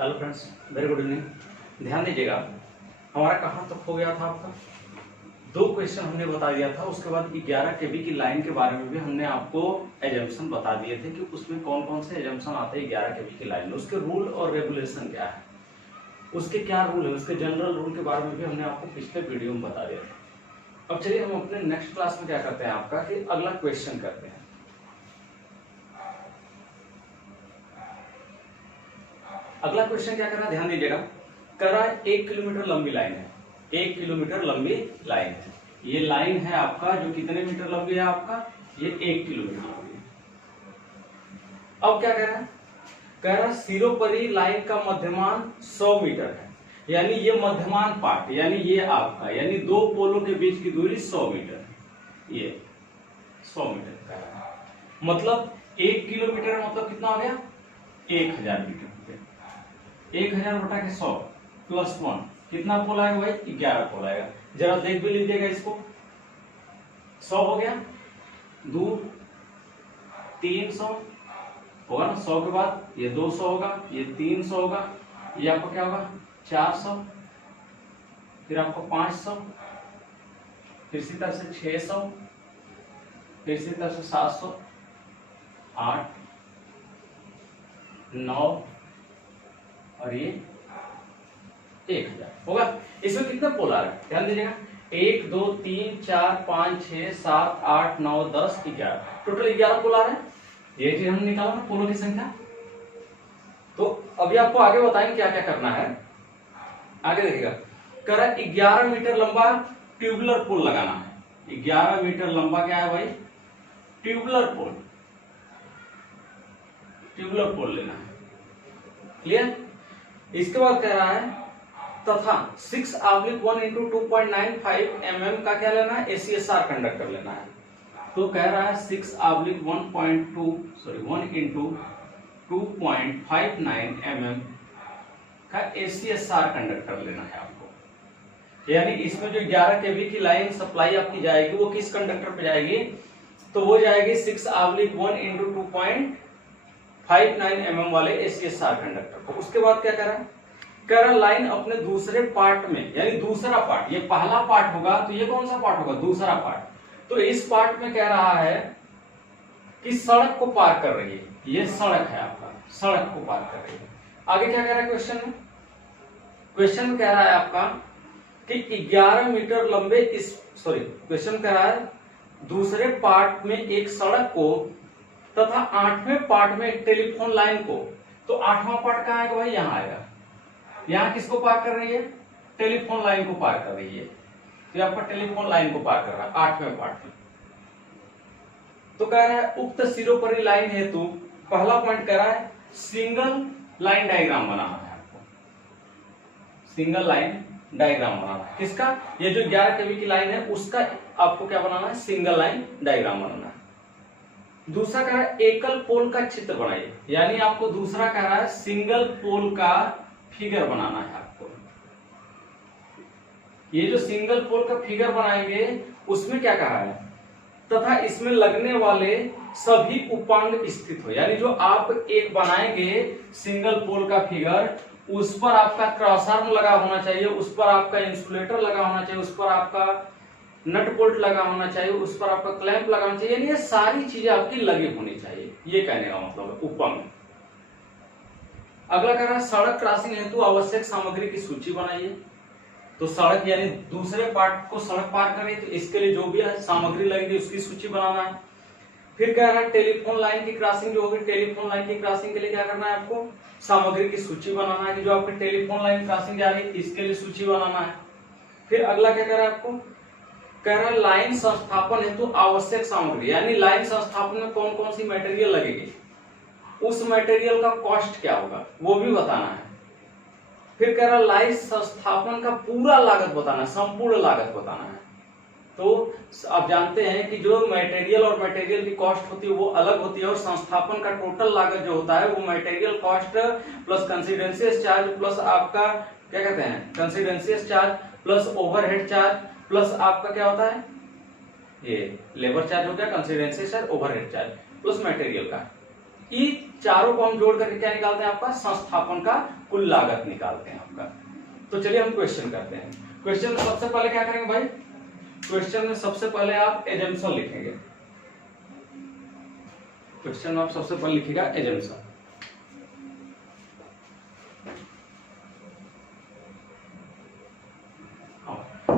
Hello friends, very good evening. ध्यान दीजिएगा, हमारा कहाँ तक हो गया था आपका। 2 क्वेश्चन हमने बता दिया था, उसके बाद 11 केबी की लाइन के बारे में भी हमने आपको एजम्पशन बता दिए थे कि उसमें कौन कौन से एजम्पशन आते हैं 11 केबी की लाइन में, उसके रूल और रेगुलेशन क्या है, उसके क्या रूल है, उसके जनरल रूल के बारे में भी हमने आपको पिछले वीडियो में बता दिया था। अब चलिए हम अपने नेक्स्ट क्लास में क्या करते हैं आपका कि अगला क्वेश्चन करते हैं। अगला क्वेश्चन क्या कर रहा है, ध्यान दीजिएगा। कर रहा है 1 किलोमीटर लंबी लाइन है, 1 किलोमीटर लंबी लाइन है। ये लाइन है आपका जो कितने मीटर लंबी है आपका, ये 1 किलोमीटर लंबी है। अब क्या कह रहा है, कह रहा है सिरोपरि लाइन का मध्यमान 100 मीटर है, यानी ये मध्यमान पार्ट, यानी ये आपका, यानी 2 पोलों के बीच की दूरी 100 मीटर है। ये 100 मीटर कह रहा है, मतलब 1 किलोमीटर मतलब कितना हो गया, 1000 मीटर। 1000 बटा के 100 प्लस 1 कितना पोल आएगा भाई, 11 पोल आएगा। जरा देख भी लीजिएगा इसको, 100 हो गया, 2 300 होगा ना, 100 के बाद ये 200 होगा, ये 300 होगा, ये आपको क्या होगा 400, फिर आपको 500, फिर इसी तरह से 600, फिर इसी तरह से 700, 8 9 और ये 1000 होगा। इसमें कितने पोल आ रहे हैं, ध्यान दीजिएगा, 1 2 3 4 5 6 7 8 9 10 11, टोटल 11 पोल आ रहे हैं। ये चीज हमने निकाला ना पोलों की संख्या। तो अभी आपको आगे बताएंगे क्या क्या करना है। आगे देखिएगा, कह रहा 11 मीटर लंबा ट्यूबुलर पोल लगाना है। 11 मीटर लंबा क्या है भाई, ट्यूबुलर पोल, ट्यूबुलर पोल लेना है। क्लियर। इसके बाद कह रहा है तथा 6/1 × 2.95 mm का क्या लेना है, ACSR कंडक्टर लेना है। तो कह रहा है 6/1 × 2.59 mm का ACSR कंडक्टर लेना है आपको। यानी इसमें जो 11 केवी की लाइन सप्लाई आपकी जाएगी वो किस कंडक्टर पे जाएगी, तो वो जाएगी 6/1 × 2.59 mm वाले ACSR कंडक्टर को। उसके बाद क्या कह रहा है लाइन अपने दूसरे पार्ट में, यानी दूसरा पार्ट, ये पहला पार्ट होगा तो ये कौन सा पार्ट होगा, दूसरा पार्ट। तो इस पार्ट में कह रहा है कि सड़क को पार कर रही है, ये सड़क है आपका, सड़क को पार कर रही है। आगे क्या कह रहा है क्वेश्चन में, क्वेश्चन में कह रहा है आपका कि 11 मीटर लंबे क्वेश्चन कह रहा है दूसरे पार्ट में एक सड़क को तथा 8वें पार्ट में एक टेलीफोन लाइन को। तो 8वां पार्ट कहां आएगा भाई, यहां आएगा। यहां किसको पार कर रही है, टेलीफोन लाइन को पार कर रही है। तो आपका टेलीफोन लाइन को पार कर रहा है 8वें पार्ट में। तो कह रहा है उक्त सिरोपरि लाइन हेतु पहला पॉइंट कह रहा है सिंगल लाइन डायग्राम बनाना है आपको, सिंगल लाइन डायग्राम बनाना है। किसका, ये जो 11 केवी की लाइन है उसका आपको क्या बनाना है, सिंगल लाइन डायग्राम बनाना है। दूसरा कह रहा है एकल पोल का चित्र बनाइए, यानी आपको दूसरा कह रहा है सिंगल पोल का फिगर बनाना है आपको। ये जो सिंगल पोल का फिगर बनाएंगे उसमें क्या कहा है, तथा इसमें लगने वाले सभी उपांग स्थित हो, यानी जो आप एक बनाएंगे सिंगल पोल का फिगर, उस पर आपका क्रॉस आर्म लगा होना चाहिए, उस पर आपका इंसुलेटर लगा होना चाहिए, उस पर आपका नट बोल्ट लगा होना चाहिए, उस पर आपका क्लैंप लगाना चाहिए, यानी ये सारी चीजें आपकी लगी होनी चाहिए, ये कहने का मतलब है उपंग। अगला कह रहा है सड़क क्रॉसिंग हेतु आवश्यक सामग्री की सूची बनाइए। तो सड़क यानी दूसरे पार्ट को सड़क पार कर रही है, तो इसके लिए जो भी सामग्री लगेगी उसकी सूची बनाना है। फिर कह रहा है टेलीफोन लाइन की क्रॉसिंग जो होगी, टेलीफोन लाइन की क्रॉसिंग के लिए क्या करना है आपको, सामग्री की सूची बनाना है कि जो आपकी टेलीफोन लाइन क्रॉसिंग जा रही है इसके लिए सूची बनाना है। फिर अगला क्या कह रहा है आपको, कह रहा है लाइन संस्थापन हेतु आवश्यक सामग्री, यानी लाइन संस्थापन में कौन कौन सी मटेरियल लगेगी, उस मटेरियल का कॉस्ट क्या होगा वो भी बताना है। फिर कह रहा है लाइन संस्थापन का पूरा लागत बताना है, संपूर्ण लागत बताना है। तो आप जानते हैं कि जो मटेरियल और मटेरियल की कॉस्ट होती है वो अलग होती है, और संस्थापन का टोटल लागत जो होता है वो material cost plus consequential charge plus आपका क्या कहते हैं consequential charge plus overhead charge plus आपका क्या होता है, ये लेबर चार्ज हो गया, consequential charge, overhead charge plus material का। ये चारों को हम जोड़ करके क्या निकालते हैं, आपका संस्थापन का कुल लागत निकालते हैं आपका। तो चलिए हम क्वेश्चन करते हैं। क्वेश्चन में सबसे पहले क्या करेंगे भाई, क्वेश्चन में सबसे पहले आप एजम्पशन लिखेंगे। क्वेश्चन में आप सबसे पहले लिखिएगा एजम्पशन।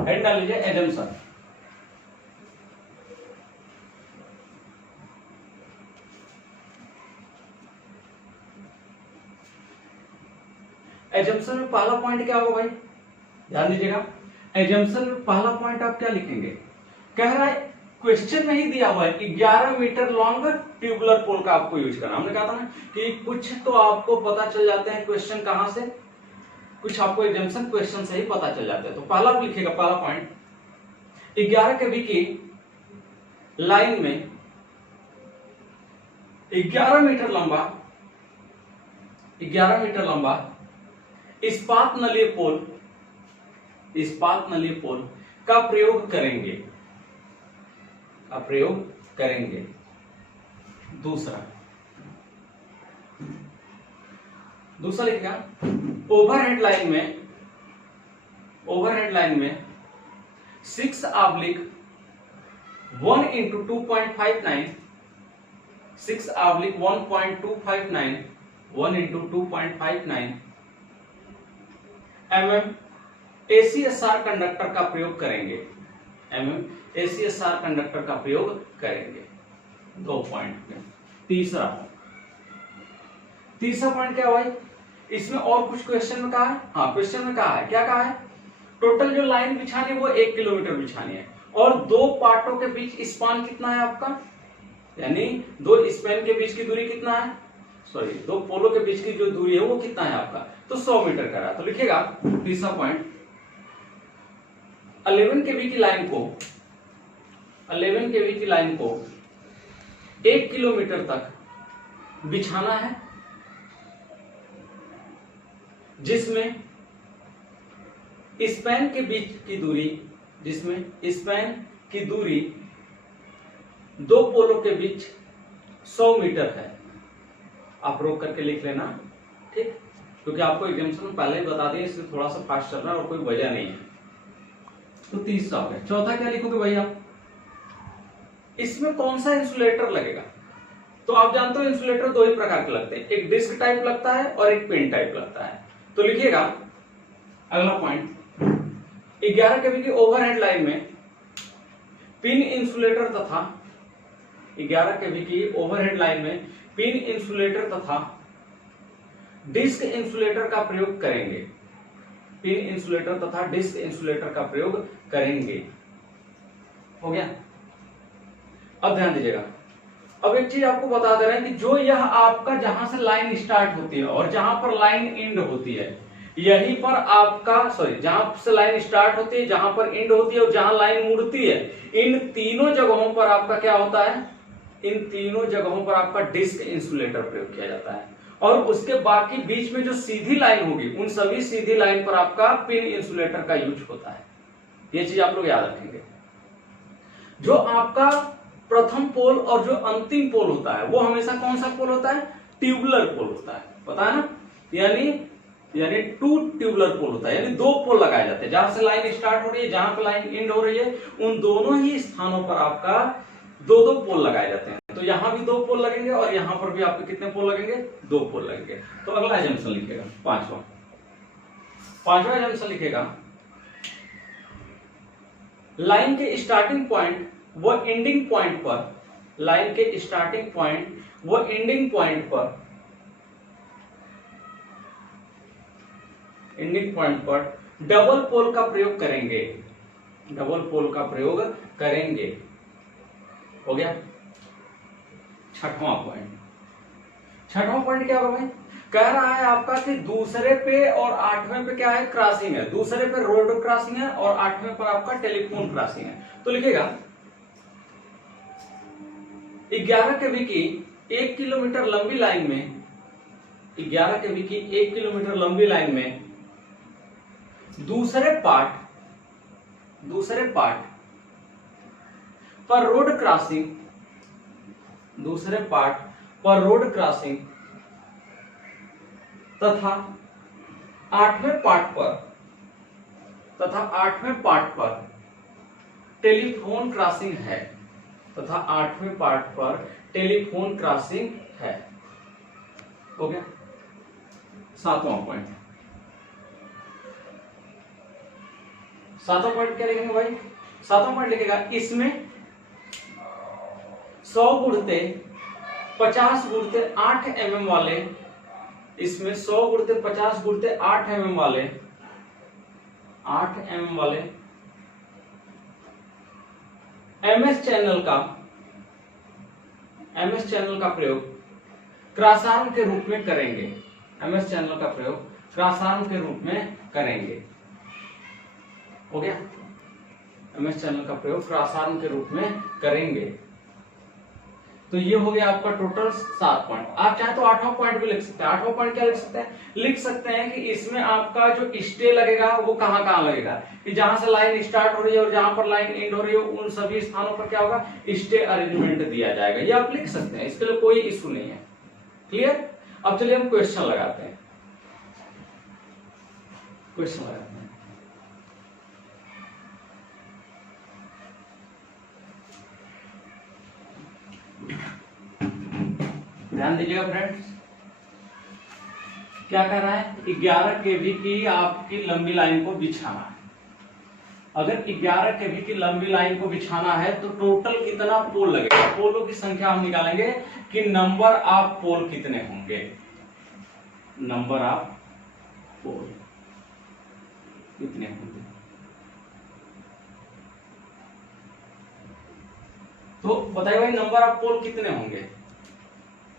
हेड डाल लीजिए एजम्पशन। एजम्पशन में पहला पॉइंट क्या होगा भाई, ध्यान दीजिएगा। एजम्पशन में पहला पॉइंट आप क्या लिखेंगे, कह रहा है क्वेश्चन में ही दिया हुआ है 11 मीटर लॉन्ग ट्यूबुलर पोल का आपको यूज करना। हमने कहा था ना कि कुछ तो आपको पता चल जाते हैं क्वेश्चन कहां से, कुछ आपको एजम्पशन क्वेश्चन से ही पता चल जाते हैं। तो पहला लिखिएगा, पहला पॉइंट 11 केवी की लाइन में 11 मीटर लंबा इस्पात नलीय पोल का प्रयोग करेंगे। दूसरा लिखेगा ओवरहेड लाइन में 6/1 into 2.59 6/1.259 1 into 2.59 mm ACSR conductor का प्रयोग करेंगे। दो पॉइंट में। तीसरा पॉइंट क्या भाई, इसमें और कुछ क्वेश्चन में कहा है, हाँ क्वेश्चन में कहा है, क्या कहा है, टोटल जो लाइन बिछानी है वो 1 किलोमीटर बिछानी है और दो पार्टों के बीच स्पान कितना है आपका, यानी दो स्पैन के बीच की दूरी कितना है, सॉरी दो पोलों के बीच की जो दूरी है वो कितना है आपका, तो 100 मीटर का रहा। तो लिखिएगा तीसरा पॉइंट 11 केवी की लाइन को 1 किलोमीटर तक बिछाना है, जिसमें स्पैन के बीच की दूरी दो पोलों के बीच 100 मीटर है। आप रोक करके लिख लेना, ठीक, क्योंकि आपको एग्जाम्पल में पहले ही बता दिया, इसलिए थोड़ा सा फास्ट चल रहा है और कोई वजह नहीं है। तो तीसरा हो गया। चौथा क्या लिखोगे भाई आप, इसमें कौन सा इंसुलेटर लगेगा। तो आप जानते हो इंसुलेटर दो ही प्रकार के लगते हैं, एक डिस्क टाइप लगता है और एक पिन टाइप लगता है। तो लिखिएगा अगला पॉइंट 11 केवी की ओवरहेड लाइन में पिन इंसुलेटर तथा 11 केवी की ओवरहेड लाइन में पिन इंसुलेटर तथा डिस्क इंसुलेटर का प्रयोग करेंगे। पिन इंसुलेटर तथा डिस्क इंसुलेटर का प्रयोग करेंगे। हो गया। अब ध्यान दीजिएगा, अब एक चीज आपको बता दे रहे हैं कि जो यह आपका जहां से लाइन स्टार्ट होती है और जहां पर लाइन एंड होती है, यहीं पर आपका जहां से लाइन स्टार्ट होती है, जहां पर एंड होती है और जहां लाइन मुड़ती है, इन तीनों जगहों पर आपका क्या होता है, इन तीनों जगहों पर आपका डिस्क इंसुलेटर प्रयोग किया जाता है। और उसके बाकी बीच में जो सीधी लाइन होगी, उन सभी सीधी लाइन पर आपका पिन इंसुलेटर का यूज होता है। ये चीज आप लोग याद रखेंगे। जो आपका प्रथम पोल और जो अंतिम पोल होता है वो हमेशा कौन सा पोल होता है, ट्यूबुलर पोल होता है, पता है ना, यानी टू ट्यूबुलर पोल होता है, यानी दो पोल लगाए जाते हैं। जहां से लाइन स्टार्ट हो रही है, जहां पर लाइन एंड हो रही है, उन दोनों ही स्थानों पर आपका दो दो पोल लगाए जाते हैं। तो यहां भी दो पोल लगेंगे और यहां पर भी आपके कितने पोल लगेंगे, दो पोल लगेंगे। तो अगला एजम्पशन लिखेगा, पांचवा एजम्पशन लिखेगा, लाइन के स्टार्टिंग पॉइंट व एंडिंग पॉइंट पर, लाइन के स्टार्टिंग पॉइंट व एंडिंग पॉइंट पर डबल पोल का प्रयोग करेंगे। हो गया। छठवां पॉइंट क्या होगा भाई, कह रहा है आपका कि दूसरे पे और 8वें पे क्या है, क्रॉसिंग है। दूसरे पे रोड क्रॉसिंग है और 8वें पर आपका टेलीफोन क्रॉसिंग है। तो लिखेगा 11 केवी की 1 किलोमीटर लंबी लाइन में, 11 केवी की 1 किलोमीटर लंबी लाइन में दूसरे पार्ट पर रोड क्रॉसिंग पर रोड क्रॉसिंग तथा 8वें पार्ट पर टेलीफोन क्रॉसिंग है, तथा 8वें पार्ट पर टेलीफोन क्रॉसिंग है। हो गया 7वां पॉइंट। 7वां पॉइंट क्या लिखेंगे भाई? 7वां पॉइंट लिखेगा इसमें 100 गुणते 50 गुणते 8 mm वाले, इसमें 100 गुणते 50 गुणते 8 mm वाले 8 mm वाले MS चैनल का प्रयोग क्रॉसआर्म के रूप में करेंगे। MS चैनल का प्रयोग क्रॉसआर्म के रूप में करेंगे। हो गया, MS चैनल का प्रयोग क्रॉसआर्म के रूप में करेंगे। तो ये हो गया आपका टोटल 7 पॉइंट। आप चाहे तो 8वां पॉइंट भी लिख सकते हैं। 8वां पॉइंट क्या लिख सकते हैं? लिख सकते हैं कि इसमें आपका जो स्टे लगेगा वो कहां कहां लगेगा, कि जहां से लाइन स्टार्ट हो रही है और जहां पर लाइन एंड हो रही है उन सभी स्थानों पर क्या होगा? स्टे अरेंजमेंट दिया जाएगा। ये आप लिख सकते हैं, इसके लिए कोई इशू नहीं है। क्लियर? अब चलिए हम क्वेश्चन लगाते हैं। क्वेश्चन लगाते हैं। ध्यान दीजिएगा फ्रेंड्स, क्या कर रहा है? 11 kV की आपकी लंबी लाइन को बिछाना है। अगर 11 kV की लंबी लाइन को बिछाना है तो टोटल कितना पोल लगेगा? पोलों की संख्या हम निकालेंगे कि नंबर ऑफ पोल कितने होंगे। नंबर ऑफ पोल कितने होंगे? तो बताइए भाई, नंबर ऑफ पोल कितने होंगे?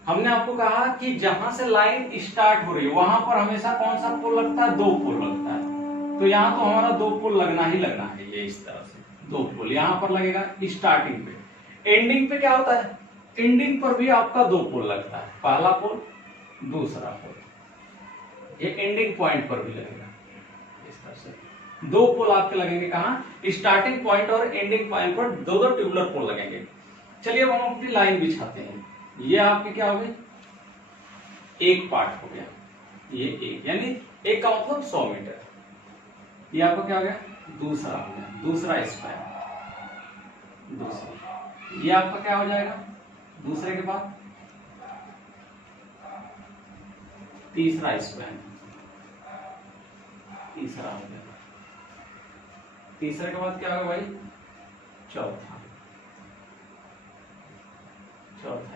हमने आपको कहा कि जहां से लाइन स्टार्ट हो रही है वहां पर हमेशा कौन सा पोल लगता है? 2 पोल लगता है। तो यहाँ तो हमारा 2 पोल लगना ही लगना है। ये इस तरह से 2 पोल यहां पर लगेगा स्टार्टिंग पे। एंडिंग पे क्या होता है? एंडिंग पर भी आपका 2 पोल लगता है, पहला पोल दूसरा पोल। ये एंडिंग पॉइंट पर भी लगेगा इस तरह से 2 पोल आपके लगेंगे। कहां? स्टार्टिंग पॉइंट और एंडिंग पॉइंट पर 2 ट्यूबुलर पोल लगेंगे। चलिए अब हम अपनी लाइन बिछाते हैं। ये आपके क्या हो गए? एक पार्ट हो गया, ये एक, यानी एक का मतलब 100 मीटर। ये आपका क्या हो गया? दूसरा हो गया, दूसरा स्पैन। दूसरा ये आपका क्या हो जाएगा? दूसरे के बाद तीसरा स्पैन, तीसरा हो गया। तीसरे के बाद क्या होगा भाई? चौथा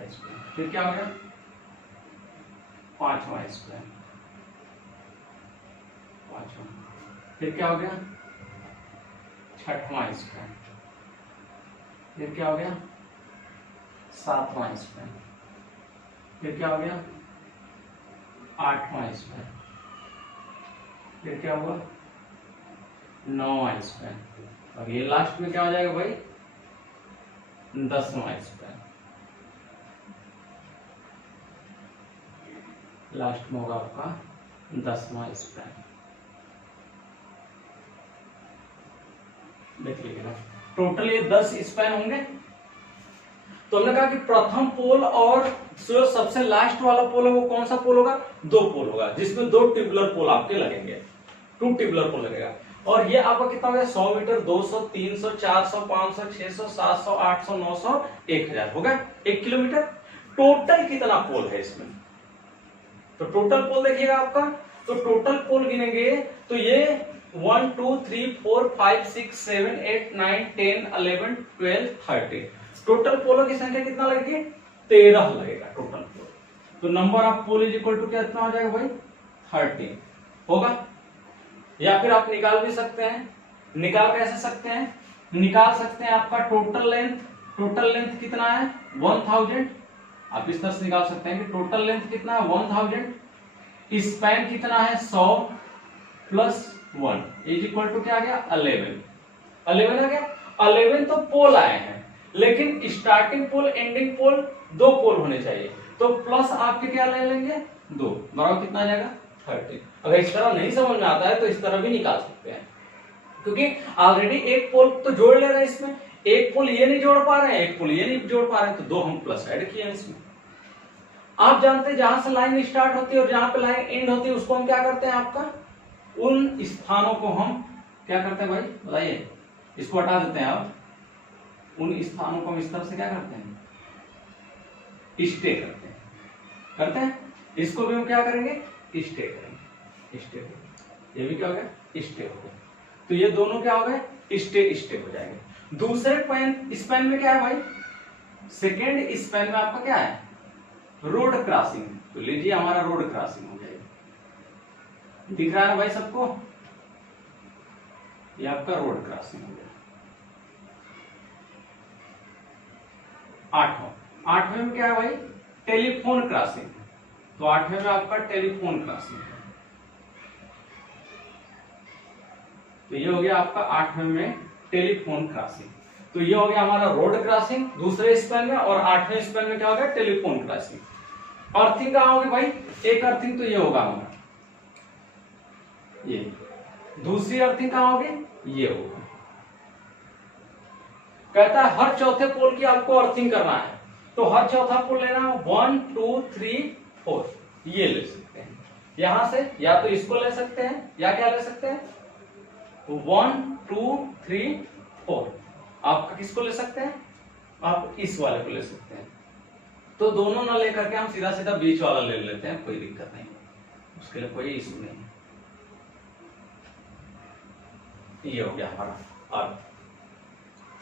स्पैन। फिर क्या हो गया? 5वां स्पैन, 5वां। फिर क्या हो गया? 6वां स्पैन। फिर क्या हो गया? 7वां स्पैन। फिर क्या हो गया? 8वां स्पैन। फिर क्या हुआ? 9वां स्पैन। और ये लास्ट में क्या हो जाएगा भाई? 10वां स्पैन। लास्ट में होगा आपका 10वां स्पैन। देखिए टोटल ये 10 स्पैन होंगे। तो हमने कहा कि प्रथम पोल और जो सबसे लास्ट वाला पोल है वो कौन सा पोल होगा? 2 पोल होगा, जिसमें 2 ट्यूबुलर पोल आपके लगेंगे। 2 ट्यूबुलर पोल लगेगा। और ये आपका कितना हो गया? 100 मीटर, 200, 300, 400, 500, 600, 700, 800, 900, 1000 हो गया 1 किलोमीटर। टोटल कितना पोल है इसमें? तो टोटल पोल देखिएगा आपका, तो टोटल पोल गिनेंगे तो ये 1 2 3 4 5 6 7 8 9 10 11 12 13 टोटल पोलों की संख्या कितना लगेगी? 13 लगेगा टोटल पोल। तो number of pole is equal to क्या इतना हो जाएगा भाई? 13 होगा। या फिर आप निकाल भी सकते हैं। निकाल कैसे सकते हैं? निकाल सकते हैं आपका टोटल लेंथ कितना है? 1000। आप इस तरह से निकाल सकते हैं कि टोटल लेंथ कितना है? 1000। स्पैन कितना है? 100 प्लस 1 इज इक्वल टू क्या आ गया? 11 आ गया। 11 तो पोल आए हैं, लेकिन स्टार्टिंग पोल एंडिंग पोल 2 पोल होने चाहिए। तो प्लस आपके क्या ले लेंगे? 2 बराबर कितना आ जाएगा? 13। अगर इस तरह नहीं समझ में आता है तो इस तरह भी निकाल सकते हैं, क्योंकि ऑलरेडी एक पोल तो जोड़ ले रहे हैं इसमें। एक पोल ये नहीं जोड़ पा रहे हैं, एक पोल ये नहीं जोड़ पा रहे हैं, तो 2 हम प्लस ऐड किए हैं इसमें। आप जानते हैं जहां से लाइन स्टार्ट होती है और जहां पे लाइन एंड होती है उसको हम क्या करते हैं, आपका उन स्थानों को हम क्या करते हैं भाई बताइए, इसको हटा देते हैं आप, उन स्थानों को हम इस तरह से क्या करते हैं, स्टे करते हैं। इसको भी हम क्या करेंगे, स्टे करेंगे, स्टे। ये भी क्या हो गया, स्टे हो गया। तो ये दोनों क्या हो गए, स्टे हो जाएंगे। दूसरे स्पैन में क्या है भाई, सेकेंड स्पैन में आपका क्या है, रोड क्रॉसिंग। तो लीजिए हमारा रोड क्रॉसिंग हो जाएगा, दिख रहा है भाई सबको, ये आपका रोड क्रॉसिंग हो गया। आठवें में क्या है भाई, टेलीफोन क्रॉसिंग। तो 8वें में आपका टेलीफोन क्रॉसिंग है। तो ये हो गया आपका 8वें में टेलीफोन क्रॉसिंग। तो ये हो गया हमारा रोड क्रॉसिंग दूसरे स्पैन में, और 8वें स्पैन में क्या हो गया, टेलीफोन क्रॉसिंग। अर्थिंग कहां होगी भाई, एक अर्थिंग तो ये होगा हमारा, ये दूसरी अर्थिंग कहां होगी, ये होगी। कहता है हर चौथे पोल की आपको अर्थिंग करना है, तो हर चौथा पोल लेना है 1 2 3 4, ये ले सकते हैं यहां से, या तो इसको ले सकते हैं या क्या ले सकते हैं, 1 2 3 4। आप किसको ले सकते हैं, आप इस वाले को ले सकते हैं। तो दोनों ना लेकर के हम सीधा सीधा बीच वाला ले लेते हैं, कोई दिक्कत नहीं, उसके लिए कोई इशू नहीं। ये हो गया हमारा अर्थ,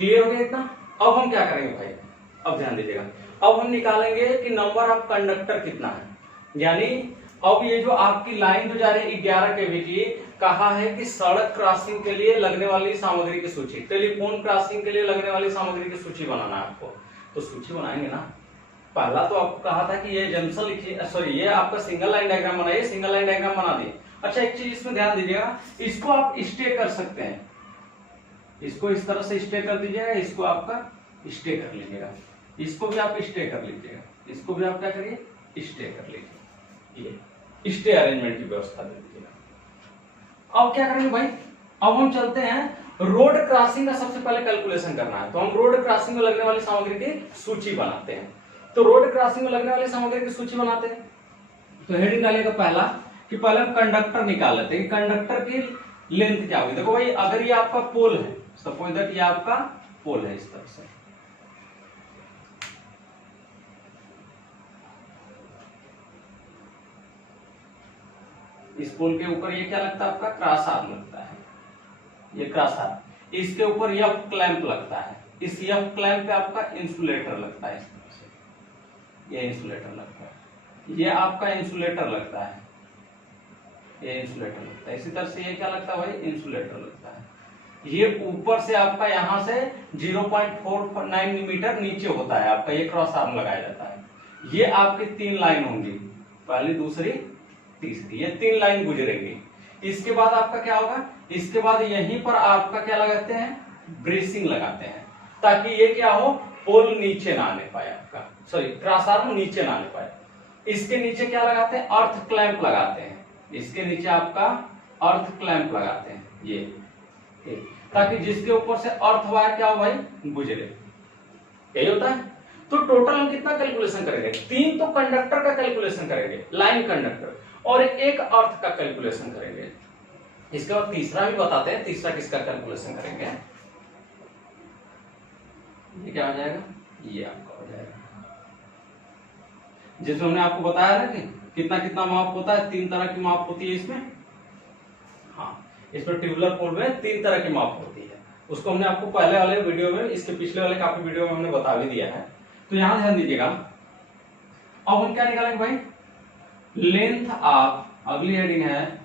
क्लियर हो गया इतना। अब हम क्या करेंगे भाई, अब ध्यान दीजिएगा, अब हम निकालेंगे कि नंबर ऑफ कंडक्टर कितना है। यानी अब ये जो आपकी लाइन जो जा रही है 11 kV की, कहा है कि सड़क क्रॉसिंग के लिए लगने वाली सामग्री की सूची, टेलीफोन क्रॉसिंग के लिए लगने वाली सामग्री की सूची बनाना है आपको। तो सूची बनाएंगे ना, पहला तो आपको कहा था कि ये जंक्शन लिखिए, सॉरी ये आपका सिंगल लाइन डायग्राम बनाइए, सिंगल लाइन डायग्राम बना दिए। अच्छा एक चीज इसमें ध्यान दीजिएगा, इसको आप स्टे कर सकते हैं, इसको इस तरह से स्टे कर दीजिएगा, इसको आपका स्टे कर लीजिएगा, इसको भी आप स्टे कर लीजिएगा, इसको भी आप क्या करिए, स्टे कर लीजिए, ये स्टे अरेंजमेंट की व्यवस्था दे दीजिएगा। अब क्या करेंगे भाई, अब हम चलते हैं रोड क्रॉसिंग का सबसे पहले कैलकुलेशन करना है। तो हम रोड क्रॉसिंग में लगने वाली सामग्री की सूची बनाते हैं। तो रोड क्रॉसिंग में लगने वाली सामग्री की सूची बनाते हैं, तो हेडिंग डालेगा पहला कि पहले हम कंडक्टर निकाल लेते हैं कि कंडक्टर की लेंथ क्या होगी। देखो भाई अगर ये आपका पोल है, सपोज दैट ये आपका पोल है इस तरह से, इस पोल के ऊपर ये क्या लगता है आपका, क्रॉस आर्म लगता है, ये क्रॉस आर्म, इसके ऊपर यह क्लैंप लगता है, इस यह क्लैंप पे आपका इंसुलेटर लगता है, इस तरह से ये इंसुलेटर लगता है, ये आपका इंसुलेटर लगता है, ये इंसुलेटर लगता है, इसी तरह से ये क्या लगता है भाई, इंसुलेटर लगता है। ये ऊपर से आपका यहां से 0.49 मीटर नीचे होता है आपका, ये क्रॉस आर्म लगाया जाता है। ये आपकी 3 लाइन होंगी, पहली दूसरी तीसरी, ये 3 लाइन गुजरेंगी। इसके बाद आपका क्या होगा, इसके बाद यहीं पर आपका क्या लगाते हैं, ब्रेसिंग लगाते हैं, ताकि ये क्या हो, पोल नीचे ना आने पाए आपका, सॉरी क्रॉस आर्म नीचे ना आने पाए। इसके नीचे क्या लगाते हैं, अर्थ क्लैंप लगाते हैं, इसके नीचे आपका अर्थ क्लैंप लगाते हैं, ये ताकि जिसके ऊपर से अर्थ वायर क्या हो भाई, गुजरे, यही होता है। तो टोटल हम कितना कैलकुलेशन करेंगे, 3 तो कंडक्टर का कैलकुलेशन करेंगे, लाइन कंडक्टर, और एक अर्थ का कैलकुलेशन करेंगे। इसके बाद तीसरा भी बताते हैं, तीसरा किसका कैलकुलेशन करेंगे, ये क्या हो जाएगा, ये आपका हो जाएगा, जिसमें हमने आपको बताया ना कि कितना कितना माप होता है, 3 तरह की माप होती है इसमें। हाँ, इसमें ट्यूबुलर पोल में 3 तरह की माप होती है, उसको हमने आपको पहले वाले वीडियो में, इसके पिछले वाले काफी वीडियो में हमने बता भी दिया है। तो यहां ध्यान दीजिएगा, अब हम क्या निकालेंगे भाई, लेंथ ऑफ, अगली हेडिंग है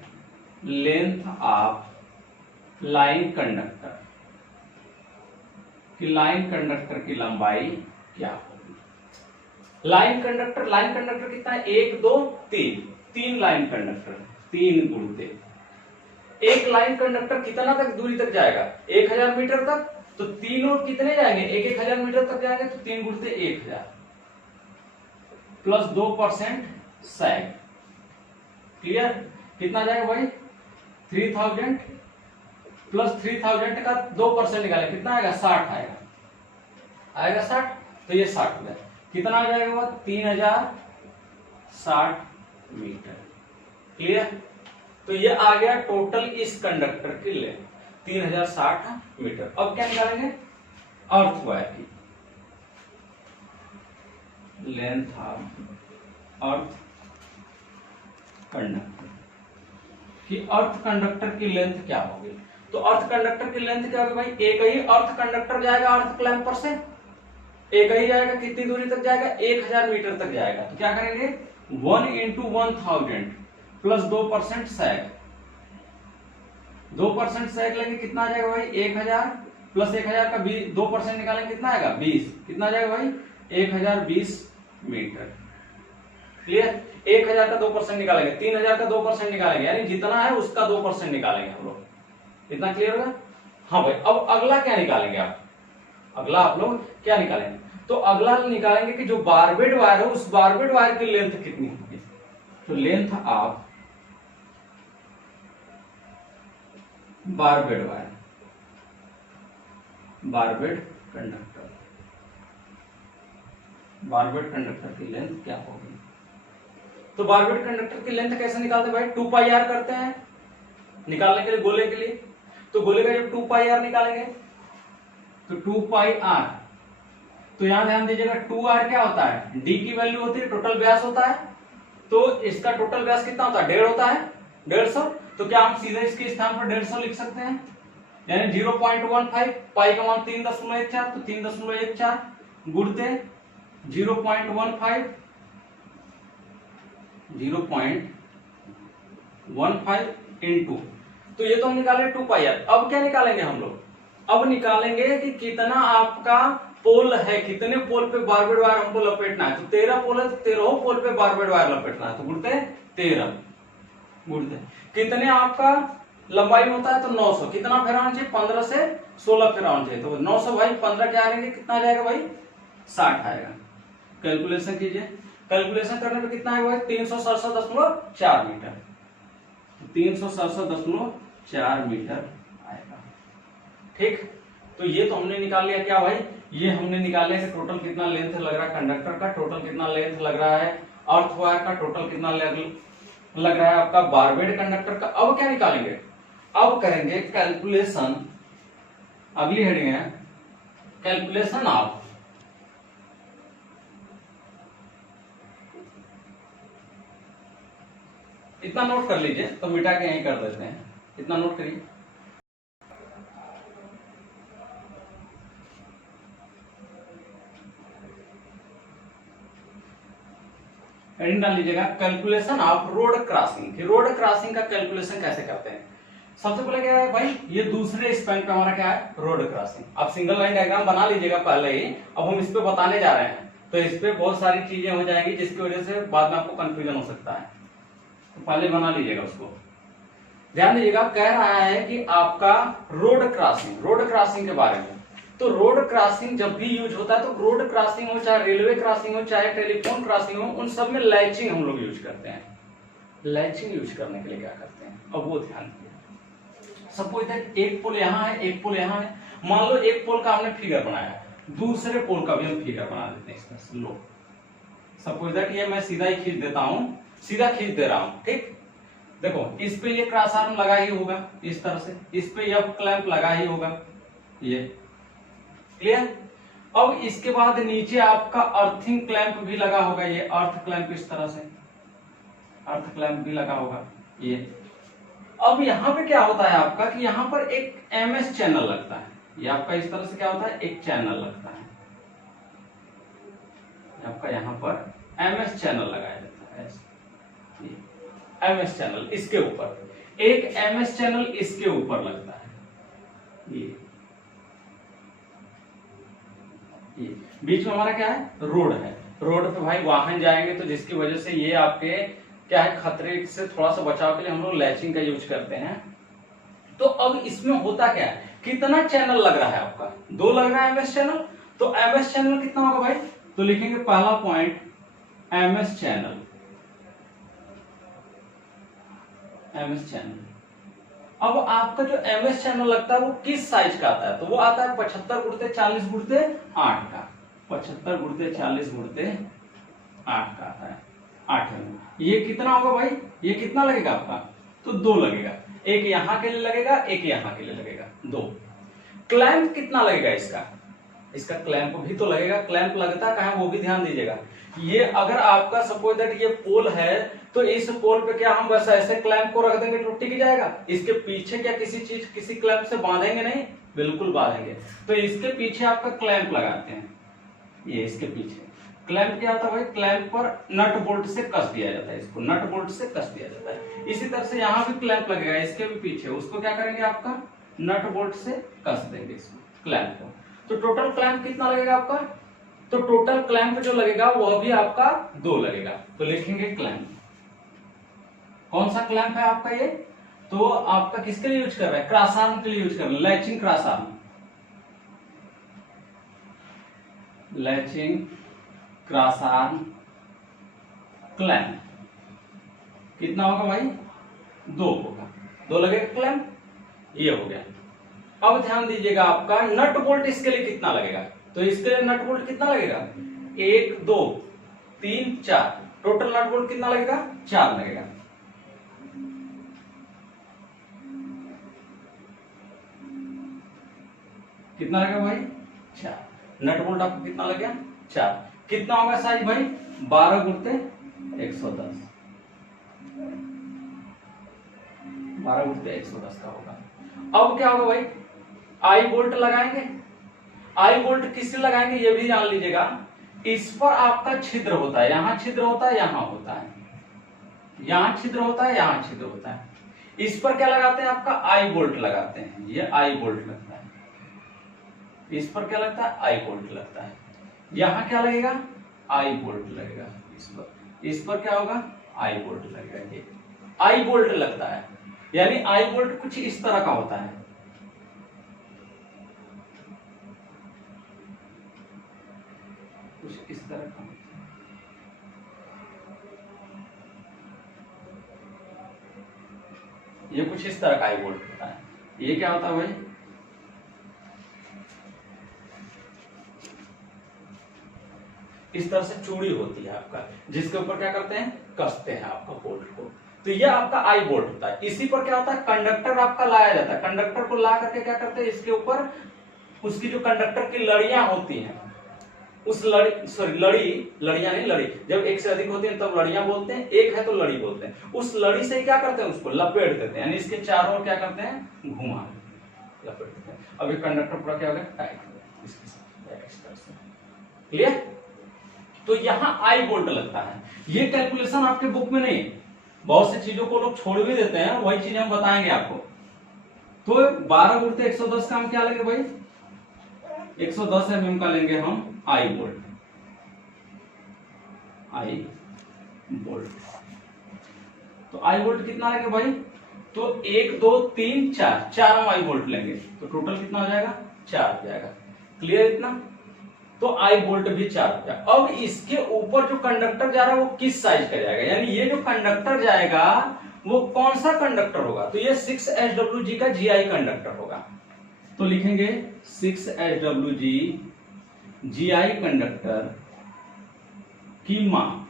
लेंथ ऑफ लाइन कंडक्टर, कि लाइन कंडक्टर की लंबाई क्या होगी। लाइन कंडक्टर कितना है, 1 2 3 लाइन कंडक्टर, 3 गुणते, एक लाइन कंडक्टर कितना तक दूरी तक जाएगा, 1000 मीटर तक, तो तीनों कितने जाएंगे, 1000 मीटर तक जाएंगे, तो 3 गुणते 1000 प्लस 2% सैग, क्लियर, कितना जाएगा भाई, 3000 प्लस 3000 का 2% निकाले, कितना आएगा, 60 आएगा 60, तो ये 60 हो जाएगा, कितना आ जाएगा, 3000 60 मीटर। क्लियर? तो ये आ गया टोटल इस कंडक्टर की लेंथ 3060 मीटर। अब क्या निकालेंगे? अर्थ वायर की लेंथ ऑफ अर्थ कंडक्टर कि अर्थ कंडक्टर की लेंथ क्या होगी। तो अर्थ कंडक्टर की लेंथ क्या होगी भाई? एक ही अर्थ कंडक्टर जाएगा अर्थ क्लैंप पर से, एक ही जाएगा। कितनी दूरी तक जाएगा? 1000 मीटर तक जाएगा। तो क्या करेंगे? 1 × 1000 प्लस 2% सैग, 2% सैग लेंगे, कितना आ जाएगा भाई? 1000 प्लस 1000 का 2% निकालेंगे, कितना आएगा? 20। कितना आ जाएगा भाई? 1020 मीटर। क्लियर? 1000 का 2% निकालेंगे, 3000 का 2% निकालेंगे, यानी जितना है उसका 2% निकालेंगे हम लोग। इतना क्लियर होगा? हाँ भाई। अब अगला क्या निकालेंगे आप? अगला आप लोग क्या निकालेंगे? तो अगला निकालेंगे कि जो बारबेड वायर है उस बारबेड वायर की लेंथ कितनी होगी। तो length of barbed wire, barbed conductor, barbed conductor की लेंथ क्या होगी। तो बारबेड कंडक्टर की लेंथ कैसे निकालते हैं भाई? 2πr करते हैं निकालने के लिए, गोले के लिए। तो गोले का जब 2πr निकालेंगे तो 2πr, तो यहां ध्यान दीजिएगा 2r क्या होता है? d की वैल्यू होती है, टोटल व्यास होता है। तो इसका टोटल व्यास कितना होता है? 1.5 होता है, 150। तो क्या हम सीधे इसके स्थान पर 150 लिख सकते हैं, यानी 0.15, पाई का मान 3.14, तो 3.14 गुणते 0.15, 0.15 इंटू, तो ये तो हम निकाले 2πr। अब क्या निकालेंगे हम लोग? अब निकालेंगे कि कितना आपका पोल है, कितने पोल पे बारबेड वायर हमको लपेटना है। तो 13 पोल है, तो 13 पोल पे बारबेड वायर लपेटना है। तो गुणते 13 गुणते कितने आपका लंबाई में होता है? तो 900। कितना फेरा होना चाहिए? 15 से 16 फेरा होना चाहिए। तो 900 भाई 15 क्या आएंगे? कितना आ जाएगा भाई? 60 आएगा। कैलकुलेशन कीजिए। कैलकुलेशन करने पे कितना आएगा भाई? 367.4 मीटर, 367.4 मीटर आएगा। ठीक, तो ये तो हमने निकाल लिया। क्या भाई? ये हमने निकाले कि टोटल कितना लेंथ लग रहा है कंडक्टर का, टोटल कितना लेंथ लग रहा है अर्थ वायर का, टोटल कितना लग रहा है आपका बारबेड कंडक्टर का। अब क्या निकालेंगे? अब करेंगे कैलकुलेशन। अगली हेडिंग है कैलकुलेशन ऑफ इतना नोट कर लीजिए, तो मिटा के यहीं कर देते हैं। इतना नोट करिए। हेडिंग डाल लीजिएगा calculation of road crossing. Road crossing का कैलकुलेशन कैसे करते हैं? सबसे पहले क्या है भाई? ये दूसरे स्पैन पे हमारा क्या है? Road crossing. अब सिंगल लाइन डायग्राम बना लीजिएगा पहले ही। अब हम इस पे बताने जा रहे हैं, तो इस पे बहुत सारी चीजें हो जाएंगी जिसकी वजह से बाद में आपको कंफ्यूजन हो सकता है। तो पहले बना लीजिएगा उसको। ध्यान दीजिएगा, कह रहा है कि आपका रोड क्रॉसिंग, रोड क्रॉसिंग के बारे में। तो रोड क्रॉसिंग जब भी यूज होता है, तो रोड क्रॉसिंग हो, चाहे रेलवे क्रॉसिंग हो, चाहे टेलीफोन क्रॉसिंग हो, उन सब में लैचिंग हम लोग यूज करते हैं। लैचिंग यूज करने के लिए क्या करते हैं? अब वो ध्यान दीजिए। सपोज दैट एक पोल यहाँ है, एक पोल यहाँ है। मान लो एक पोल का हमने फिगर बनाया, दूसरे पोल का भी हम फिगर बना देते हैं इस तरह से। लो सपोज दैट ये मैं सीधा ही खींच देता हूं, सीधा खींच दे रहा हूं। ठीक, देखो इस पे ये क्रॉस आर्म लगा ही होगा इस तरह से, इस पे ये क्लैंप लगा ही होगा, ये क्लियर। अब इसके बाद नीचे आपका अर्थिंग क्लैंप भी लगा होगा, ये अर्थ क्लैंप इस तरह से, अर्थ क्लैंप भी लगा होगा ये। अब यहां पे क्या होता है आपका कि यहां पर एक एमएस चैनल लगता है। ये आपका इस तरह से क्या होता है? एक चैनल लगता है आपका, यहां पर एमएस चैनल लगाया जाता है। एमएस चैनल इसके ऊपर, एक एमएस चैनल इसके ऊपर लगता है। ये बीच में हमारा क्या है? रोड है। रोड पे भाई वाहन जाएंगे, तो जिसकी वजह से ये आपके क्या है, खतरे से थोड़ा सा बचाव के लिए हम लोग लैचिंग का यूज करते हैं। तो अब इसमें होता क्या है? कितना चैनल लग रहा है आपका? 2 लग रहा है एमएस चैनल। तो एमएस चैनल कितना होगा भाई? तो लिखेंगे पहला point MS channel, MS channel. अब आपका जो एमएस चैनल लगता है वो किस साइज का आता है? तो वो आता है 75/40/8 का, 75/40/8 का आता है। 8 mm। ये कितना होगा भाई, ये कितना लगेगा आपका, तो 2 लगेगा, एक यहां के लिए लगेगा, एक यहां के लिए लगेगा, 2। क्लैंप कितना लगेगा इसका, इसका क्लैंप भी तो लगेगा, क्लैंप लगता कहाँ है वो भी ध्यान दीजिएगा। ये अगर आपका सपोज दैट ये पोल है तो इस पोल पे क्या हम बस ऐसे क्लैंप को रख देंगे तो टिक जाएगा, इसके पीछे क्या किसी चीज किसी क्लैंप से बांधेंगे नहीं, बिल्कुल बांधेंगे। तो इसके पीछे आपका क्लैंप लगाते हैं, ये इसके पीछे क्लैंप क्या होता है भाई, क्लैंप पर नट बोल्ट से कस दिया जाता है, इसको नट बोल्ट से कस दिया जाता है। इसी तरह से यहाँ भी क्लैंप लगेगा इसके भी पीछे, उसको क्या करेंगे आपका नट बोल्ट से कस देंगे इसको क्लैंप को। तो टोटल क्लैंप कितना लगेगा आपका, तो टोटल क्लैंप जो लगेगा वह भी आपका 2 लगेगा। तो लिखेंगे क्लैंप, कौन सा क्लैंप है आपका ये, तो आपका किसके लिए यूज कर रहा है, क्रॉस आर्म के लिए यूज कर रहे हैं, latching cross arm, latching cross arm clamp. कितना होगा भाई, 2 होगा, 2 लगेगा क्लैंप, ये हो गया। अब ध्यान दीजिएगा आपका नट बोल्ट इसके लिए कितना लगेगा, तो इसके लिए नट बोल्ट कितना लगेगा, 1 2 3 4, टोटल नट बोल्ट कितना लगेगा, 4 लगेगा। कितना लगेगा भाई, 4। नट बोल्ट आपको कितना लग गया, 4। कितना होगा साइज भाई, 12 गुणते 110, 12 गुणते 110 का होगा। अब क्या होगा भाई, आई बोल्ट लगाएंगे, आई बोल्ट किससे लगाएंगे ये भी जान लीजिएगा। इस पर आपका छिद्र होता है, यहां छिद्र होता है, यहां होता है, यहां छिद्र होता है, यहां छिद्र होता है। इस पर क्या लगाते हैं आपका आई बोल्ट लगाते हैं, ये आई बोल्ट लगता है। इस पर क्या लगता है, आई बोल्ट लगता है। यहां क्या लगेगा, आई बोल्ट लगेगा इस पर क्या होगा, आई बोल्ट लगेगा। ये आई बोल्ट लगता है, यानी आई बोल्ट कुछ इस तरह का होता है, कुछ इस तरह का। ये कुछ इस तरह का आई बोल्ट होता है। ये क्या होता है भाई, इस तरह से चूड़ी होती है आपका, जिसके ऊपर क्या करते हैं, कसते हैं आपका बोल्ट को। तो ये आपका आई बोल्ट होता है। इसी पर क्या होता है, कंडक्टर आपका लाया जाता है, कंडक्टर को ला करके क्या करते हैं, इसके ऊपर उसकी जो कंडक्टर की लड़ियां होती हैं, उस लड़ियां नहीं, लड़ी जब एक से अधिक होती है तब लड़ियां बोलते हैं, एक है तो लड़ी बोलते हैं। उस लड़ी से क्या करते हैं, उसको लपेट देते हैं, यानी इसके चारों ओर क्या करते हैं, घुमा लपेट देते हैं। अब ये कंडक्टर पूरा क्या हो गया, टाइट हो गया इसके साथ। क्लियर। तो यहाँ आई बोल्ट लगता है। ये कैलकुलेशन आपके बुक में नहीं है, बहुत सी चीजों को लोग छोड़ भी देते हैं, वही चीजें हम बताएंगे आपको। तो 12 गुणते 110 का हम क्या लेंगे भाई, 110 mm का लेंगे हम आई बोल्ट, आई बोल्ट। तो आई बोल्ट कितना लेंगे भाई, तो 1 2 3 4, 4 हम आई बोल्ट लेंगे, तो टोटल कितना हो जाएगा, 4 हो जाएगा। क्लियर इतना। तो आई बोल्ट भी 4 हो जाएगा। अब इसके ऊपर जो कंडक्टर जा रहा है वो किस साइज का जाएगा, यानी ये जो कंडक्टर जाएगा वो कौन सा कंडक्टर होगा, तो ये 6SWG का GI कंडक्टर होगा। तो लिखेंगे 6SWG GI कंडक्टर की माप,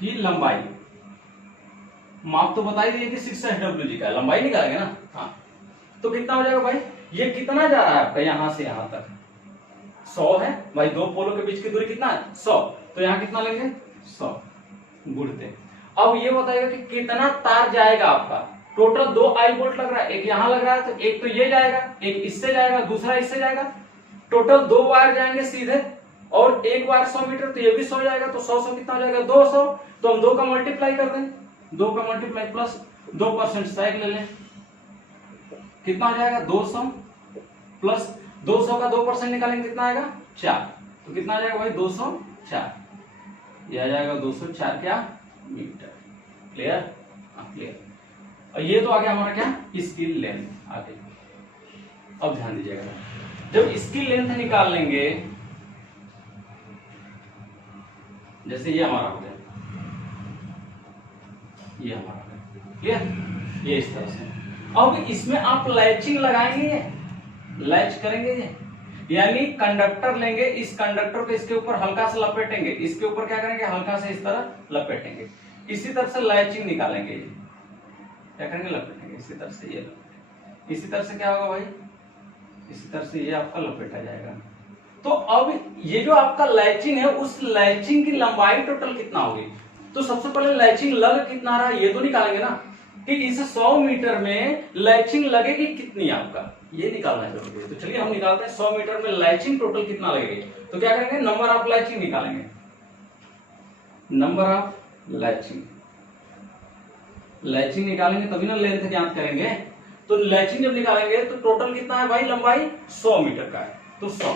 की लंबाई, माप तो बता ही दिए कि 6SWG का, लंबाई निकालेंगे ना। हाँ, तो कितना हो जाएगा भाई, ये कितना जा रहा है आपका यहां से यहां तक, 100 है भाई, दो पोलों के बीच की दूरी कितना है, 100। तो यहाँ कितना लेंगे, 100 गुणते। अब ये बताएगा कि कितना तार जाएगा आपका। टोटल 2 आई बोल्ट लग रहा है, एक यहाँ लग रहा है, तो एक तो ये जाएगा, एक इससे जाएगा, दूसरा इससे जाएगा। टोटल 2 वायर जाएंगे सीधे, और एक वायर 100 मीटर, तो ये भी 100 जाएगा। तो 100 कितना हो जाएगा, 200। तो हम 2 का मल्टीप्लाई कर दें, 2 का मल्टीप्लाई प्लस 2% सैग ले लें, कितना हो जाएगा 200 प्लस 200 का 2% निकालेंगे, कितना आएगा 4। तो कितना आ जाएगा भाई 204, ये आ जाएगा 204 क्या मीटर। Clear, clear. और ये तो आ गया हमारा क्या, इसकी लेंथ आ गई। अब ध्यान दीजिएगा, जब इसकी लेंथ निकाल लेंगे, जैसे ये हमारा हो गया, ये हमारा हो गया, क्लियर, ये इस तरह से। अब इसमें आप लैचिंग लगाएंगे, लैच करेंगे, यानी कंडक्टर लेंगे, इस कंडक्टर को इसके ऊपर हल्का से लपेटेंगे, इसके ऊपर क्या करेंगे, हल्का से इस तरह लपेटेंगे। इसी तरह से लैचिंग निकालेंगे, क्या करेंगे, लपेटेंगे इसी तरह से, ये इसी तरह से क्या होगा भाई, इसी तरह से ये आपका लपेटा जाएगा। तो अब ये जो आपका लैचिंग है, उस लैचिंग की लंबाई टोटल कितना होगी, तो सबसे पहले लैचिंग लग कितना रहा है ये तो निकालेंगे ना, कि इस 100 मीटर में लैचिंग लगेगी कितनी आपका, ये निकालना जरूरी है। तो चलिए हम निकालते हैं 100 मीटर में लैचिंग टोटल कितना लगेगी। तो क्या करेंगे, नंबर ऑफ लैचिंग निकालेंगे, नंबर ऑफ लैचिंग, लैचिंग निकालेंगे तभी ना लेंथ ज्ञात करेंगे। तो लैचिंग जब निकालेंगे तो टोटल कितना है भाई, लंबाई 100 मीटर का है, तो 100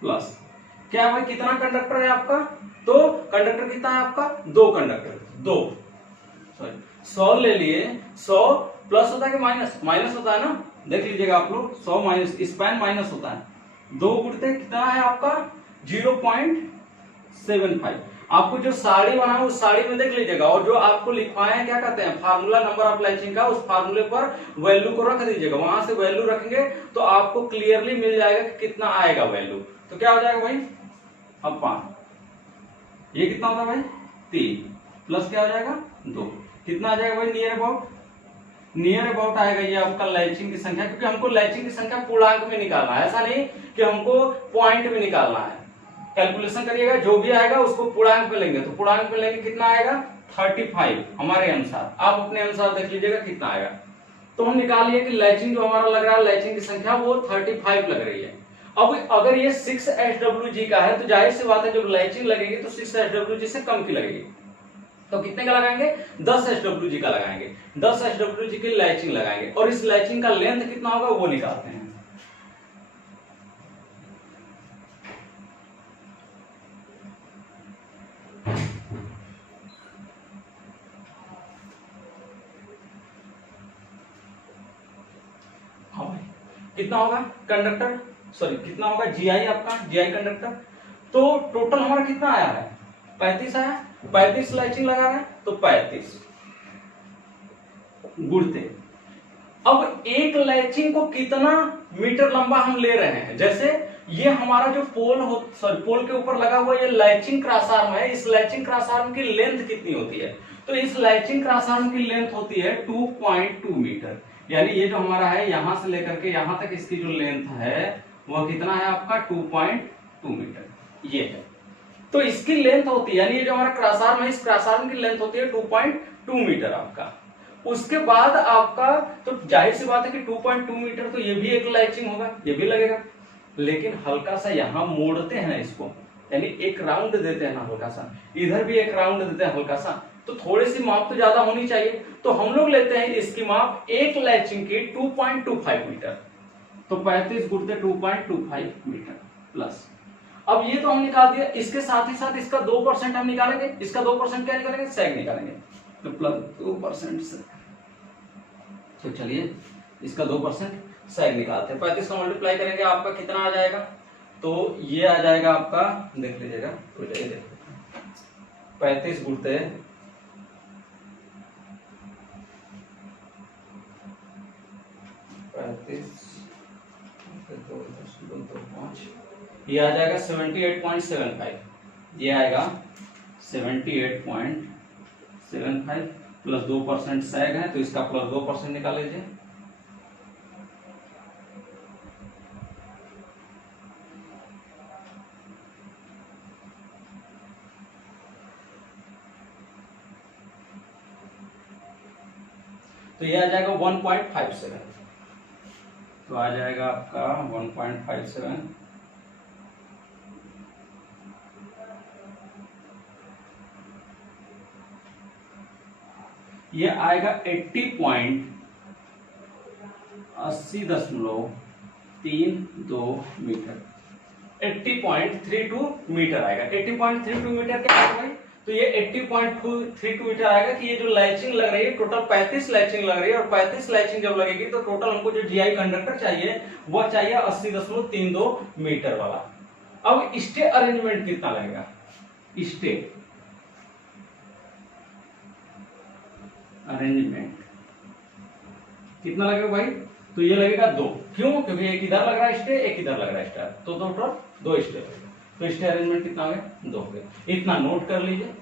प्लस क्या है भाई, कितना कंडक्टर है आपका, तो कंडक्टर कितना है आपका, 2 कंडक्टर, 2 सॉरी 100 ले लिए, 100 प्लस होता है कि माइनस, माइनस होता है ना, देख लीजिएगा आप लोग, 100 माइनस स्पैन माइनस होता है, 2 गुणते कितना है आपका 0.75। आपको जो साड़ी बना है उस साड़ी में देख लीजिएगा, और जो आपको लिखवाए हैं क्या कहते हैं, फार्मूला नंबर ऑफ लैचिंग का, उस फार्मूले पर वैल्यू को रख दीजिएगा, वहां से वैल्यू रखेंगे तो आपको क्लियरली मिल जाएगा कि कितना आएगा वैल्यू। तो क्या हो जाएगा भाई, अब 5, ये कितना होता है भाई 3 प्लस क्या हो जाएगा 2, कितना आ जाएगा भाई, नियर अबाउट, नियर अबाउट आएगा ये आपका लैचिंग की संख्या, क्योंकि हमको लैचिंग की संख्या पूर्णांक में निकालना है, ऐसा नहीं कि हमको पॉइंट में निकालना है। कैलकुलेशन करिएगा, जो भी आएगा उसको पूर्णांक में लेंगे, तो पूर्णांक में लेंगे कितना आएगा 35 हमारे अनुसार, आप अपने अनुसार देख लीजिएगा कितना आएगा। तो हम निकाल लिए कि लैचिंग जो हमारा लग रहा है, लैचिंग की संख्या वो 35 लग रही है। अब अगर ये 6 SWG का है तो जाहिर सी बात है जब लैचिंग लगेगी तो 6 SWG से कम की लगेगी, तो कितने का लगाएंगे, 10 SWG का लगाएंगे, 10 SWG की लैचिंग लगाएंगे, और इस लैचिंग का लेंथ कितना होगा वो निकालते हैं। हाँ भाई, कितना होगा कंडक्टर, सॉरी कितना होगा GI आपका, GI कंडक्टर, तो टोटल हमारा कितना आया है 35 आया, 35 लैचिंग लगा रहा है, तो 35 गुणते, अब एक लैचिंग को कितना मीटर लंबा हम ले रहे हैं, जैसे ये हमारा जो पोल हो, सॉरी पोल के ऊपर लगा हुआ ये लैचिंग क्रॉस आर्म है, इस लैचिंग क्रॉस आर्म की लेंथ कितनी होती है, तो इस लैचिंग क्रॉस आर्म की लेंथ होती है 2.2 मीटर, यानी ये जो हमारा है यहां से लेकर के यहां तक इसकी जो लेंथ है वह कितना है आपका 2.2 मीटर, ये है। तो इसकी लेंथ होती है, यानी ये जो हमारा क्रॉस आर्म है इस क्रॉस आर्म की लेंथ होती है 2.2 मीटर आपका। उसके बाद आपका, तो जाहिर सी बात है कि 2.2 मीटर, तो ये भी एक लैचिंग होगा, ये भी लगेगा, लेकिन हल्का सा यहां मोड़ते हैं इसको, यानी एक राउंड देते हैं ना हल्का सा, इधर भी एक राउंड देते हैं हल्का सा, तो थोड़ी सी माप तो ज्यादा होनी चाहिए, तो हम लोग लेते हैं इसकी माप एक लैचिंग की 2.25 मीटर, तो 35 गुणते 2.25 मीटर प्लस, अब ये तो हम निकाल दिया, इसके साथ ही साथ इसका 2% हम निकालेंगे, इसका 2% क्या निकालेंगे, सेग निकालेंगे, तो प्लस 2% से, तो चलिए इसका 2% सेग निकालते हैं, 35 का मल्टीप्लाई करेंगे आपका कितना आ जाएगा, तो ये आ जाएगा आपका, देख लीजिएगा, तो 35 गुणते 35, ये आ जाएगा 78.75, ये आएगा 78.75 प्लस 2% सैग है, तो इसका प्लस 2% निकाल लीजिए, तो ये आ जाएगा 1.57, तो आ जाएगा आपका 1.57, ये आएगा 80.32 मीटर, 80.32 मीटर आएगा, 80.32 मीटर क्या है भाई, तो ये 80.32 मीटर आएगा कि ये जो लैचिंग लग रही है टोटल 35 लैचिंग लग रही है, और 35 लैचिंग जब लगेगी तो टोटल हमको जो GI कंडक्टर चाहिए वह चाहिए 80.32 मीटर वाला। अब स्टे अरेंजमेंट कितना लगेगा, स्टे अरेंजमेंट कितना लगेगा भाई तो ये लगेगा 2। क्यों? क्योंकि एक इधर लग रहा है स्टे, एक इधर लग रहा है स्टार, तो टोटल 2 स्टे। तो स्टे अरेंजमेंट कितना हो गया? 2 हो गया। इतना नोट कर लीजिए।